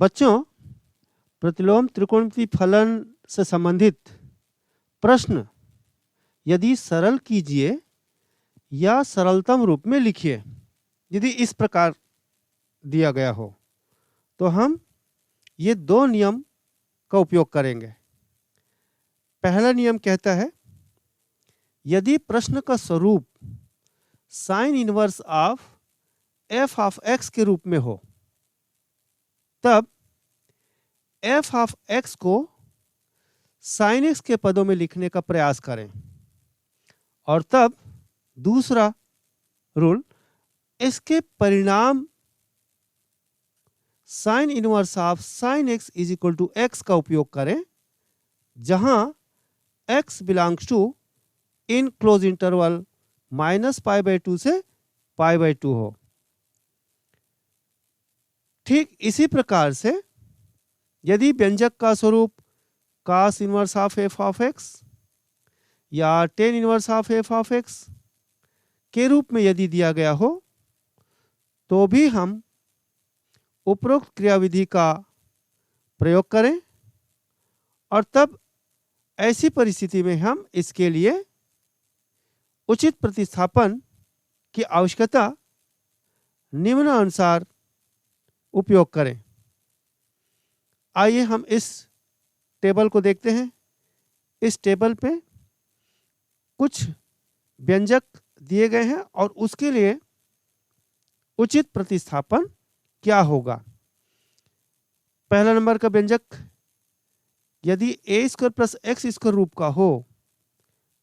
बच्चों, प्रतिलोम त्रिकोणमितीय फलन से संबंधित प्रश्न यदि सरल कीजिए या सरलतम रूप में लिखिए, यदि इस प्रकार दिया गया हो तो हम ये दो नियम का उपयोग करेंगे। पहला नियम कहता है, यदि प्रश्न का स्वरूप sign inverse of F of x के रूप में हो तब एफ ऑफ एक्स को साइन एक्स के पदों में लिखने का प्रयास करें, और तब दूसरा रूल, इसके परिणाम sine inverse of sine x is equal to x का उपयोग करें, जहां x belongs to in closed interval -π/2 से π/2 हो। ठीक इसी प्रकार से यदि व्यंजक का स्वरूप cos inverse of F of x या tan inverse of F of x के रूप में यदि दिया गया हो तो भी हम उपरोक्त क्रियाविधि का प्रयोग करें, और तब ऐसी परिस्थिति में हम इसके लिए उचित प्रतिस्थापन की आवश्यकता निम्नानुसार उपयोग करें। आइए हम इस टेबल को देखते हैं। इस टेबल पे कुछ व्यंजक दिए गए हैं और उसके लिए उचित प्रतिस्थापन क्या होगा। पहला नंबर का व्यंजक यदि ए स्क्वायर प्लस एक्स स्क्वायर रूप का हो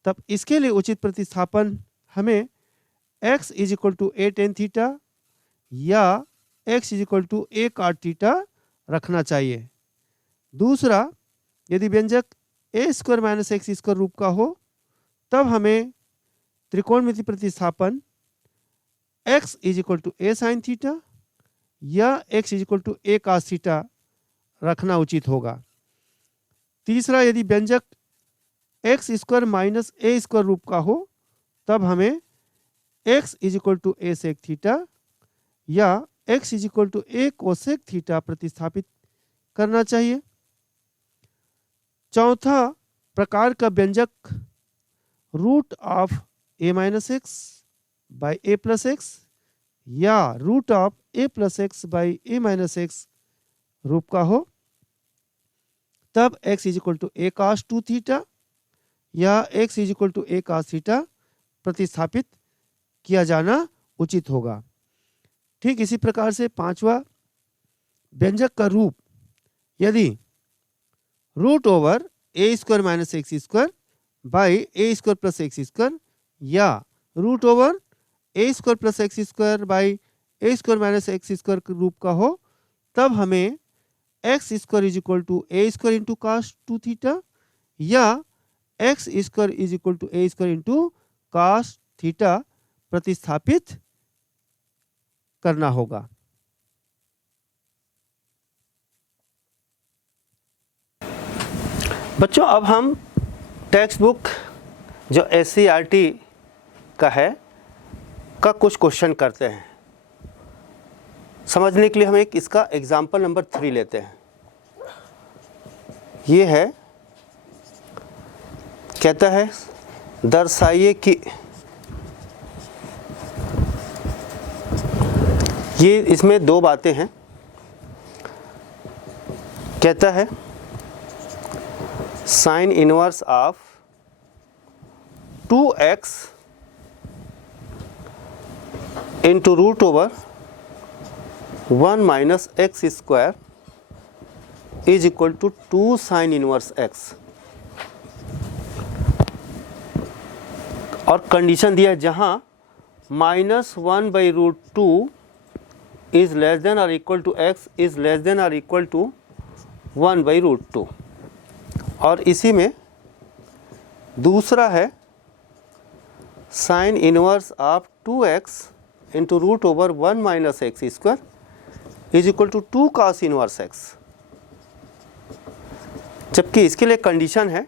तब इसके लिए उचित प्रतिस्थापन हमें x is equal to a tan theta या x is equal to a cot theta रखना चाहिए। दूसरा, यदि व्यंजक a square minus x square रूप का हो तब हमें त्रिकोणमितीय प्रतिस्थापन x is equal to a sine theta या x is equal to a cos theta रखना उचित होगा। तीसरा, यदि व्यंजक x square minus a square रूप का हो तब हमें x is equal to A sec theta या x is equal to a cosec theta प्रतिस्थापित करना चाहिए। चौथा प्रकार का व्यंजक root of a minus x by a plus x या root of a plus x by a minus x रूप का हो तब x is equal to a cos two theta या x is equal to a cos theta प्रतिस्थापित किया जाना उचित होगा। ठीक इसी प्रकार से पांचवा, व्यंजक का रूप यदि root over a square minus x square by a square plus x square या root over a square plus x square by a square minus x square के रूप का हो तब हमें x square is equal to a square into cos two theta या x square is equal to a square into cos theta प्रतिस्थापित करना होगा। बच्चों, अब हम टेक्स्ट बुक जो SCERT का है का कुछ क्वेश्चन करते हैं। समझने के लिए हम एक इसका एग्जाम्पल नंबर 3 लेते हैं। ये है, कहता है दर्शाइए कि ये इसमें दो बातें हैं। कहता है sine inverse of 2x into root over 1 minus x square is equal to 2 sine inverse x, और कंडीशन दिया है जहां -1/√2 इज लेस देन और equal to x is less than और इक्वल टू 1/√2। और इसी में दूसरा है sine inverse of 2x into root over 1 minus x square is equal to 2 cos inverse x, जबकि इसके लिए कंडीशन है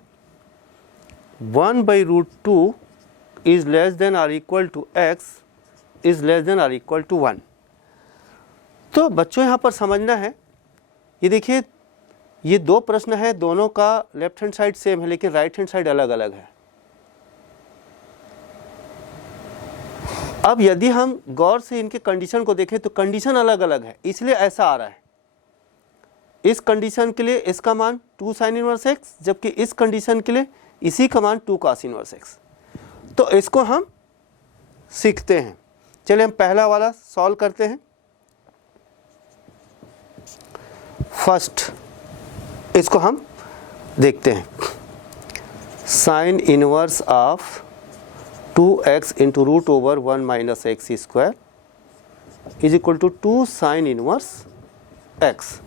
1/√2 इज लेस देन और equal to x is less than और इक्वल टू 1। तो बच्चों यहाँ पर समझना है ये देखिए, ये दो प्रश्न है, दोनों का लेफ्ट हैंड साइड सेम है लेकिन राइट हैंड साइड अलग अलग है। अब यदि हम गौर से इनके कंडीशन को देखें तो कंडीशन अलग अलग है, इसलिए ऐसा आ रहा है। इस कंडीशन के लिए इसका मान 2 sin इनवर्स x, जबकि इस कंडीशन के लिए इसी का मान 2 cos इनवर्स x। तो इसको हम सीखते हैं। चलिए हम पहला वाला सॉल्व करते हैं। फर्स्ट इसको हम देखते हैं। Sine inverse of 2x into root over 1 minus x square is equal to 2 sine inverse x,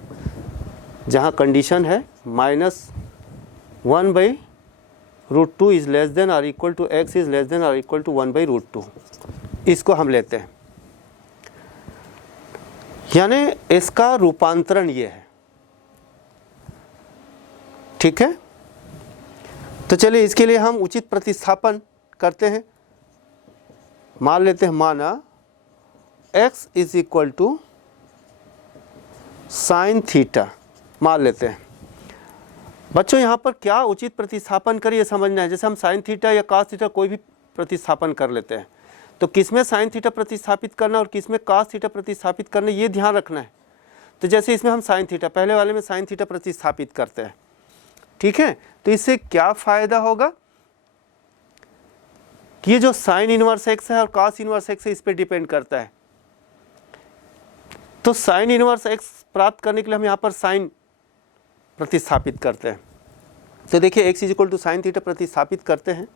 जहाँ कंडीशन है -1/√2 इज लेस देन और equal to x is less than और इक्वल टू 1/√2। इसको हम लेते हैं, यानी इसका रूपांतरण ये है। ठीक है, तो चलिए इसके लिए हम उचित प्रतिस्थापन करते हैं। मान लेते हैं, माना x is equal to sine theta मान लेते हैं। बच्चों यहाँ पर क्या उचित प्रतिस्थापन करें ये समझना है। जैसे हम साइन थीटा या कास थीटा कोई भी प्रतिस्थापन कर लेते हैं, तो किसमें साइन थीटा प्रतिस्थापित करना और किसमें कास थीटा प्रतिस्थापित करना ये ध्यान रखना है। तो जैसे इसमें हम साइन थीटा, पहले वाले में साइन थीटा प्रतिस्थापित करते हैं। ठीक है, तो इससे क्या फ़ायदा होगा कि ये जो साइन इनवर्स एक्स है और कास इनवर्स एक्स है इस पर डिपेंड करता है। तो साइन इनवर्स एक्स प्राप्त करने के लिए हम यहाँ पर साइन प्रतिस्थापित करते हैं। तो देखिए x is equal to sine theta प्रतिस्थापित करते हैं,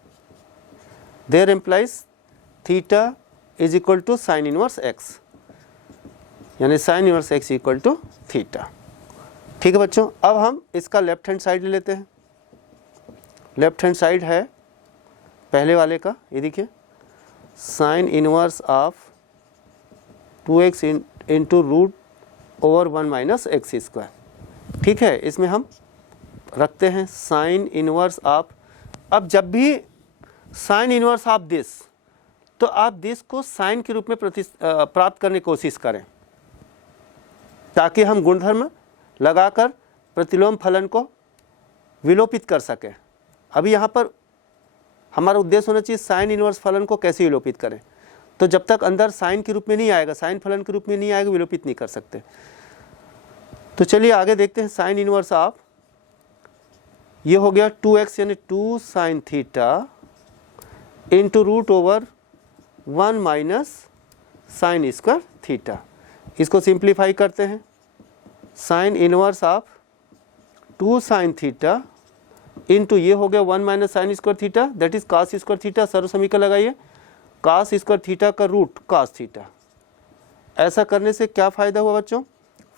there employs theta is equal to sine inverse x, यानी sine inverse x equal to theta. ठीक है बच्चों, अब हम इसका लेफ्ट हैंड साइड ले लेते हैं। लेफ्ट हैंड साइड है पहले वाले का, ये देखिए sine inverse of 2x into root over 1 minus x square. ठीक है, इसमें हम रखते हैं साइन इनवर्स ऑफ, अब जब भी साइन इनवर्स ऑफ दिस, तो आप दिस को साइन के रूप में प्राप्त करने की कोशिश करें, ताकि हम गुणधर्म लगाकर प्रतिलोम फलन को विलोपित कर सकें। अभी यहाँ पर हमारा उद्देश्य होना चाहिए साइन इनवर्स फलन को कैसे विलोपित करें। तो जब तक अंदर साइन के रूप में नहीं आएगा, साइन फलन के रूप में नहीं आएगा, विलोपित नहीं कर सकते। तो चलिए आगे देखते हैं। साइन इनवर्स ऑफ, ये हो गया 2x यानी 2 sine theta into root over 1 minus sine square theta. इसको सिंप्लीफाई करते हैं। Sine inverse of 2 sine theta into ये हो गया 1 minus sine square theta, that is cos square theta. सर्व समीकरण लगाइए, कास स्क्वायर थीटा का रूट कास थीटा। ऐसा करने से क्या फ़ायदा हुआ बच्चों,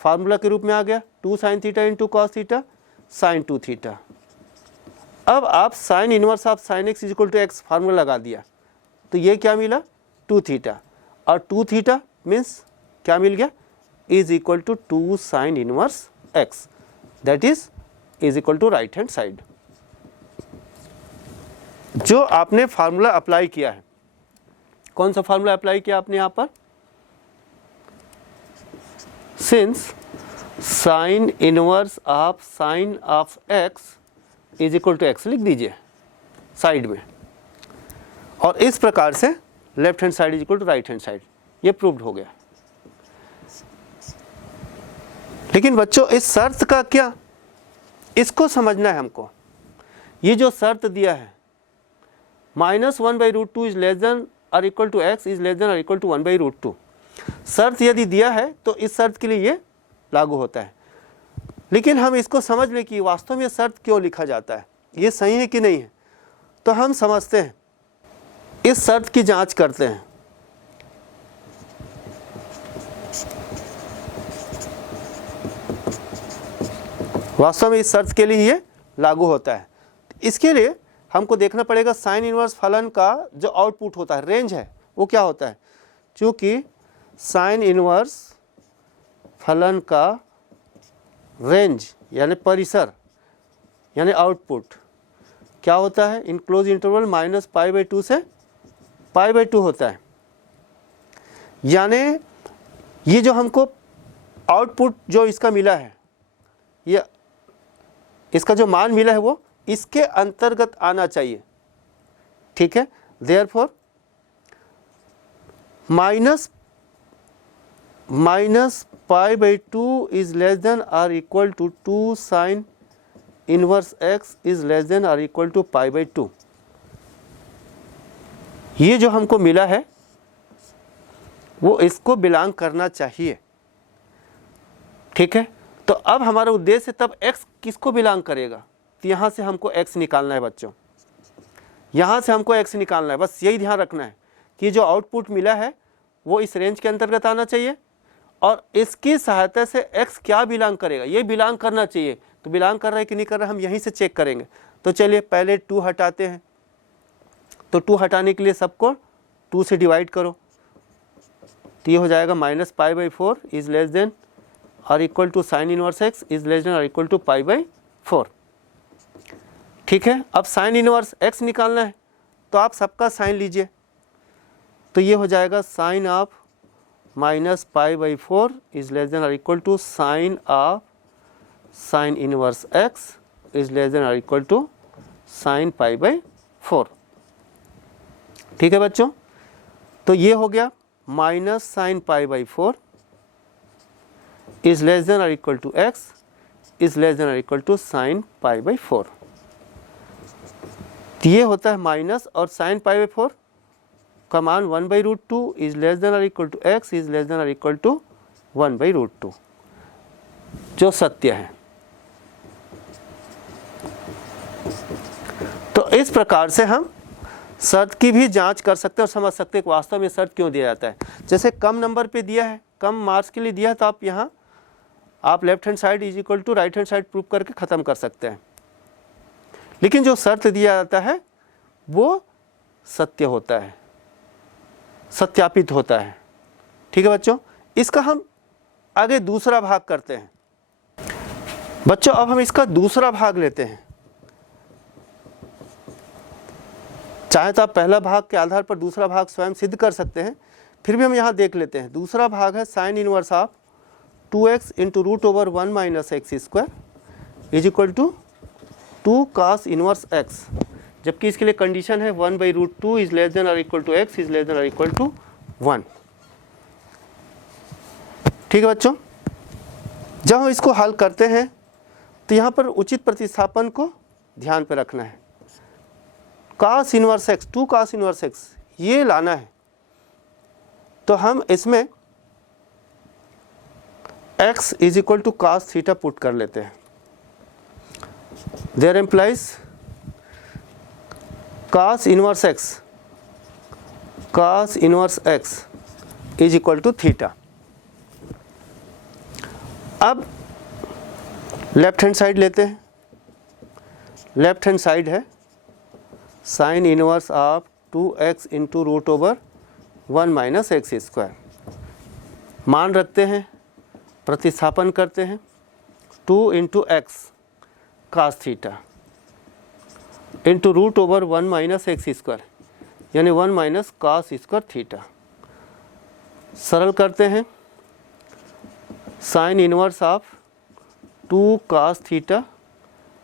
फार्मूला के रूप में आ गया 2 sine theta into cos theta sine 2 theta. अब आप sine inverse of sine x is equal to x formula लगा दिया, तो ये क्या मिला 2 थीटा, और 2 थीटा मीन्स क्या मिल गया, is equal to 2 sine inverse x, that is equal to right hand side. जो आपने फार्मूला अप्लाई किया है, कौन सा फार्मूला अप्लाई किया आपने यहाँ पर, since sine inverse of sine of x is equal to x लिख दीजिए साइड में, और इस प्रकार से left hand side is equal to right hand side, ये प्रूव्ड हो गया। लेकिन बच्चों इस शर्त का क्या, इसको समझना है हमको। ये जो शर्त दिया है -1/√2 इज लेस देन और equal to x is less than और इक्वल टू 1/√2, शर्त यदि दिया है तो इस शर्त के लिए ये लागू होता है। लेकिन हम इसको समझ लें कि वास्तव में शर्त क्यों लिखा जाता है, ये सही है कि नहीं है, तो हम समझते हैं, इस शर्त की जांच करते हैं। वास्तव में इस शर्त के लिए ये लागू होता है। इसके लिए हमको देखना पड़ेगा साइन इनवर्स फलन का जो आउटपुट होता है, रेंज है, वो क्या होता है। चूँकि साइन इनवर्स फलन का रेंज यानी परिसर यानी आउटपुट क्या होता है, इन क्लोज इंटरवल -π/2 से π/2 होता है। यानी ये जो हमको आउटपुट जो इसका मिला है ये इसका जो मान मिला है वो इसके अंतर्गत आना चाहिए, ठीक है। Therefore minus pi by two is less than or equal to 2 sine inverse x is less than or equal to pi by two. ये जो हमको मिला है वो इसको बिलोंग करना चाहिए, ठीक है। तो अब हमारा उद्देश्य तब x किसको बिलोंग करेगा, तो यहाँ से हमको x निकालना है बच्चों, यहाँ से हमको x निकालना है। बस यही ध्यान रखना है कि जो आउटपुट मिला है वो इस रेंज के अंतर्गत आना चाहिए और इसकी सहायता से x क्या बिलोंग करेगा, ये बिलोंग करना चाहिए। तो बिलोंग कर रहा है कि नहीं कर रहा है हम यहीं से चेक करेंगे। तो चलिए पहले 2 हटाते हैं। तो 2 हटाने के लिए सबको 2 से डिवाइड करो, तो ये हो जाएगा minus pi by 4 is less than or equal to sine inverse x is less than or equal to pi by 4, ठीक है। अब साइन इनवर्स एक्स निकालना है तो आप सबका साइन लीजिए, तो ये हो जाएगा sine of minus pi by 4 is less than or equal to sine of sine inverse x is less than or equal to sine pi by 4, ठीक है बच्चों। तो ये हो गया minus sine pi by 4 is less than or equal to x is less than or equal to sine pi by 4। तो ये होता है माइनस और साइन पाई बाई 4 का मान 1/√2 is less than or equal to x is less than or equal to 1/√2, जो सत्य है। तो इस प्रकार से हम शर्त की भी जांच कर सकते हैं और समझ सकते हैं कि वास्तव में शर्त क्यों दिया जाता है। जैसे कम नंबर पे दिया है, कम मार्क्स के लिए दिया है, तो आप यहाँ आप left hand side is equal to right hand side prove करके ख़त्म कर सकते हैं। लेकिन जो शर्त दिया जाता है वो सत्य होता है, सत्यापित होता है, ठीक है बच्चों। इसका हम आगे दूसरा भाग करते हैं बच्चों। अब हम इसका दूसरा भाग लेते हैं। चाहे तो आप पहला भाग के आधार पर दूसरा भाग स्वयं सिद्ध कर सकते हैं, फिर भी हम यहाँ देख लेते हैं। दूसरा भाग है sine inverse of 2x into root over 1 minus x square is equal to 2 cos inverse x, जबकि इसके लिए कंडीशन है 1/√2 इज लेस देन और equal to x is less than और इक्वल टू 1, ठीक है बच्चों। जब हम इसको हल करते हैं तो यहाँ पर उचित प्रतिस्थापन को ध्यान पर रखना है। cos inverse x, 2 cos inverse x ये लाना है, तो हम इसमें x is equal to cos theta put कर लेते हैं। There implies cos inverse x is equal to theta. अब लेफ्ट हैंड साइड लेते हैं। लेफ्ट हैंड साइड है sine inverse of 2x into root over 1 minus x square. मान रखते हैं, प्रतिस्थापन करते हैं। 2 into x cos theta into root over 1 minus x square, यानी 1 माइनस कास स्क्वायर थीटा। सरल करते हैं। Sine inverse of 2 cos theta,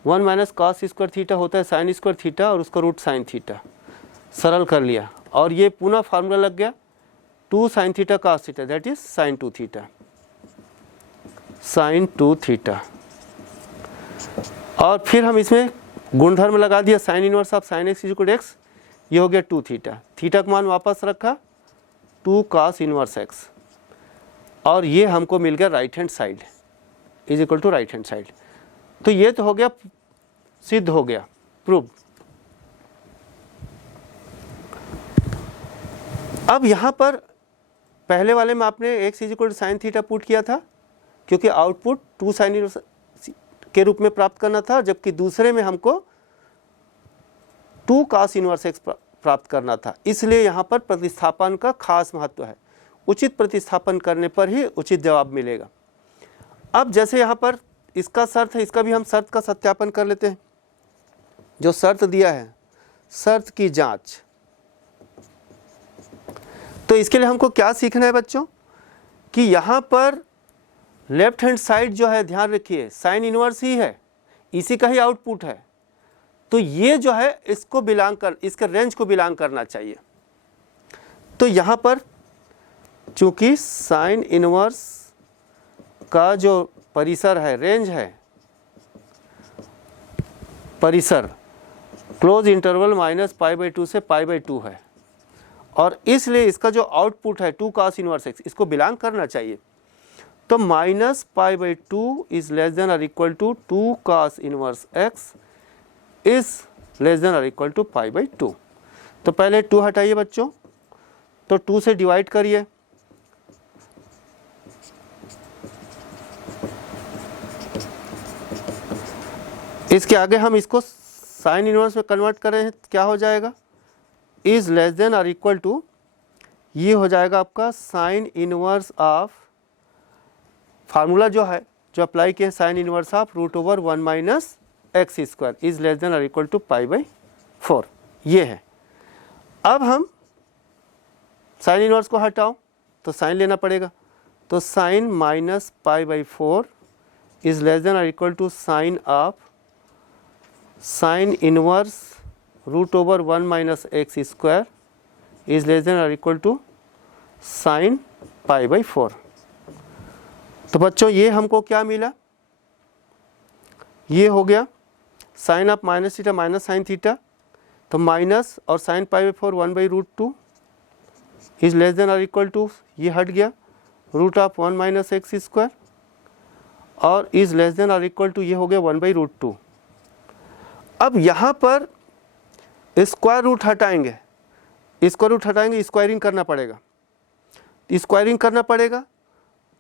1 minus cos square theta होता है साइन स्क्वायर थीटा और उसका रूट साइन थीटा। सरल कर लिया और ये पुनः फार्मूला लग गया 2 sine theta cos theta, that is sine 2 theta, sine 2 theta. और फिर हम इसमें गुणधर्म लगा दिया sine inverse of sine x equal to x, ये हो गया 2 थीटा। थीटा का मान वापस रखा 2 कास इनवर्स एक्स, और ये हमको मिल गया right hand side is equal to right hand side. तो ये तो हो गया, सिद्ध हो गया, प्रूव। अब यहाँ पर पहले वाले में आपने x is equal to sine theta put किया था क्योंकि आउटपुट 2 साइन इनवर्स के रूप में प्राप्त करना था, जबकि दूसरे में हमको 2 cos इनवर्स एक्स प्राप्त करना था। इसलिए यहाँ पर प्रतिस्थापन का खास महत्व है। उचित प्रतिस्थापन करने पर ही उचित जवाब मिलेगा। अब जैसे यहाँ पर इसका शर्त है, इसका भी हम शर्त का सत्यापन कर लेते हैं। जो शर्त दिया है, शर्त की जांच। तो इसके लिए हमको क्या सीखना है बच्चों कि यहाँ पर लेफ्ट हैंड साइड जो है ध्यान रखिए साइन इनवर्स ही है, इसी का ही आउटपुट है, तो ये जो है इसको इसके रेंज को बिलोंग करना चाहिए। तो यहाँ पर चूंकि साइन इनवर्स का जो परिसर है, रेंज है, परिसर क्लोज इंटरवल -π/2 से π/2 है, और इसलिए इसका जो आउटपुट है 2 cos इनवर्स x इसको बिलोंग करना चाहिए। तो -π/2 इज लेस देन और equal to 2 cos inverse x is less than और इक्वल टू π/2। तो पहले 2 हटाइए बच्चों, तो 2 से डिवाइड करिए, इसके आगे हम इसको साइन इनवर्स में कन्वर्ट कर रहे हैं, क्या हो जाएगा, इज लेस देन और इक्वल टू, ये हो जाएगा आपका साइन इनवर्स ऑफ, फार्मूला जो है जो अप्लाई किया है sine inverse of √1 - x² is less than और इक्वल टू π/4, ये है। अब हम साइन इनवर्स को हटाओ तो साइन लेना पड़ेगा, तो साइन -π/4 इज लेस देन और equal to sine of sine inverse √1 - x² is less than और इक्वल टू साइन π/4। तो बच्चों ये हमको क्या मिला, ये हो गया sine of -θ minus sine theta, तो माइनस और साइन π/4 1/√2 इज लेस देन और इक्वल टू, ये हट गया √1 - x² और इज लेस देन और इक्वल टू, ये हो गया 1/√2। अब यहाँ पर स्क्वायर रूट हटाएंगे, स्क्वायर रूट हटाएंगे, स्क्वायरिंग करना पड़ेगा, स्क्वायरिंग करना पड़ेगा।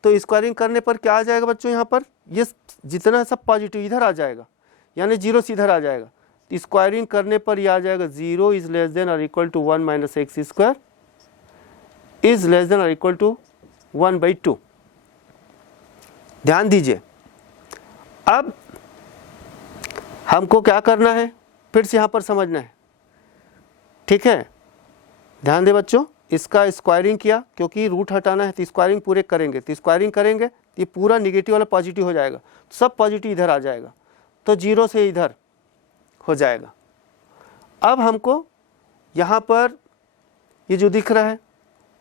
तो स्क्वायरिंग करने पर क्या आ जाएगा बच्चों, यहाँ पर ये जितना सब पॉजिटिव इधर आ जाएगा, यानी 0 से इधर आ जाएगा। स्क्वायरिंग करने पर यह आ जाएगा 0 इज लेस देन और equal to 1 - x² is less than और इक्वल टू 1/2। ध्यान दीजिए, अब हमको क्या करना है, फिर से यहाँ पर समझना है, ठीक है। ध्यान दे बच्चों, इसका स्क्वायरिंग किया, क्योंकि रूट हटाना है तो स्क्वायरिंग पूरे करेंगे, तो स्क्वायरिंग करेंगे तो ये पूरा निगेटिव वाला पॉजिटिव हो जाएगा, सब पॉजिटिव इधर आ जाएगा, तो 0 से इधर हो जाएगा। अब हमको यहाँ पर ये जो दिख रहा है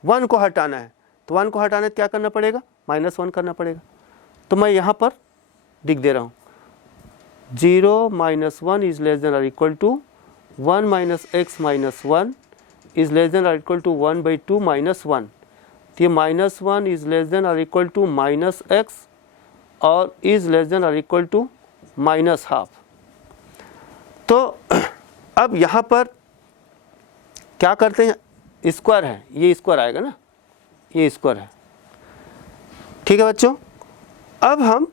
1 को हटाना है, तो 1 को हटाने क्या करना पड़ेगा, -1 करना पड़ेगा। तो मैं यहाँ पर लिख दे रहा हूँ 0 - 1 इज लेस देन और equal to 1 - x - 1 is less than और इक्वल टू 1/2 - 1। तो ये -1 इज लेस देन और इक्वल टू -x और इज लेस देन और इक्वल टू -½ तो अब यहाँ पर क्या करते हैं, स्क्वायर है, ये स्क्वायर आएगा ना, ये स्क्वायर है, ठीक है बच्चों। अब हम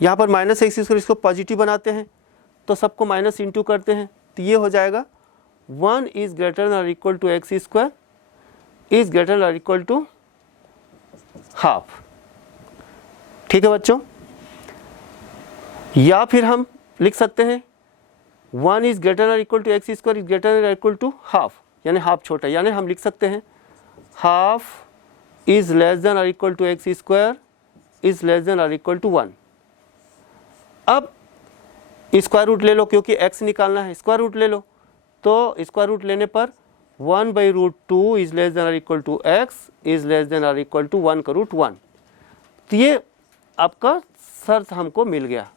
यहाँ पर -x², इसको पॉजिटिव बनाते हैं, तो सबको माइनस इंटू करते हैं, तो ये हो जाएगा 1 इज ग्रेटर और equal to x² is greater और इक्वल टू ½ ठीक है बच्चों। या फिर हम लिख सकते हैं 1 इज ग्रेटर और equal to x² is greater और इक्वल टू ½ यानी ½ छोटा, यानी हम लिख सकते हैं ½ इज लेस देन और equal to x² is less than और इक्वल टू 1। अब स्क्वायर रूट ले लो, क्योंकि x निकालना है, स्क्वायर रूट ले लो, तो स्क्वायर रूट लेने पर 1/√2 इज लेस देन और equal to x is less than और इक्वल टू 1 का रूट 1। तो ये आपका शर्त हमको मिल गया,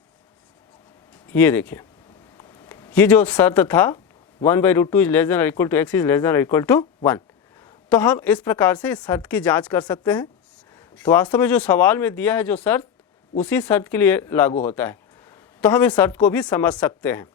ये देखिए, ये जो शर्त था 1/√2 इज लेस देन और equal to x is less than और इक्वल टू 1। तो हम इस प्रकार से इस शर्त की जांच कर सकते हैं। तो वास्तव में जो सवाल में दिया है जो शर्त, उसी शर्त के लिए लागू होता है, तो हम इस शर्त को भी समझ सकते हैं।